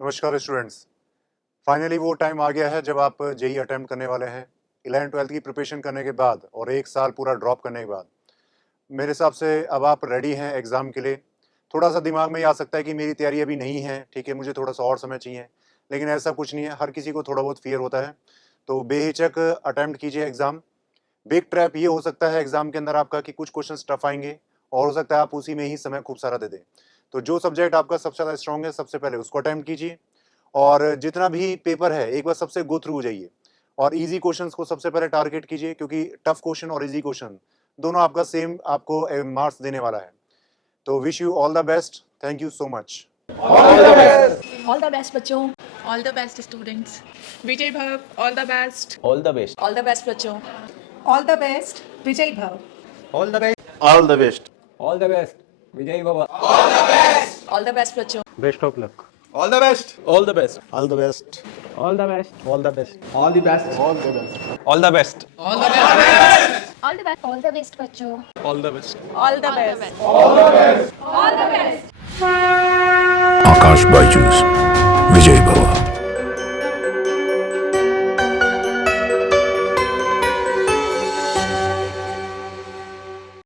नमस्कार students. Finally वो time आ गया है जब आप जेई अटेम्प्ट करने वाले हैं। 11th-12th की प्रिपरेशन करने के बाद और एक साल पूरा ड्रॉप करने के बाद मेरे हिसाब से अब आप रेडी हैं एग्ज़ाम के लिए। थोड़ा सा दिमाग में ये आ सकता है कि मेरी तैयारी अभी नहीं है, ठीक है, मुझे थोड़ा सा और समय चाहिए, लेकिन ऐसा कुछ नहीं है। हर किसी को थोड़ा बहुत फियर होता है, तो बेहिचक अटेम्प्ट कीजिए एग्ज़ाम। बिग ट्रैप ये हो सकता है एग्ज़ाम के अंदर आपका कि कुछ क्वेश्चन टफ आएंगे और हो सकता है आप उसी में ही समय खूब सारा दे दें। तो जो सब्जेक्ट आपका सबसे ज़्यादा स्ट्रॉन्ग है, सबसे पहले उसको अटेम्प्ट कीजिए और जितना भी पेपर है एक बार सबसे गो थ्रू हो जाइए और इजी क्वेश्चंस को सबसे पहले टारगेट कीजिए, क्योंकि टफ क्वेश्चन और इजी क्वेश्चन दोनों आपका सेम आपको मार्क्स देने वाला है। तो wish you all the best. Thank you so much. All the best बच्चों। All the best students. Vijay Bhav, all the best. All the best. All the best बच्चों। All the best. Vijay Bhav. All the best. All the best. All the best. Vijay Baba. All the best बच्चों। Best of luck. All the best. All the best. All the best. All the best. All the best. All the best. All the best. All the best. All the best. All the best. All the best बच्चों। All the best. All the best. All the best। आकाश बायजूस विजय भवा।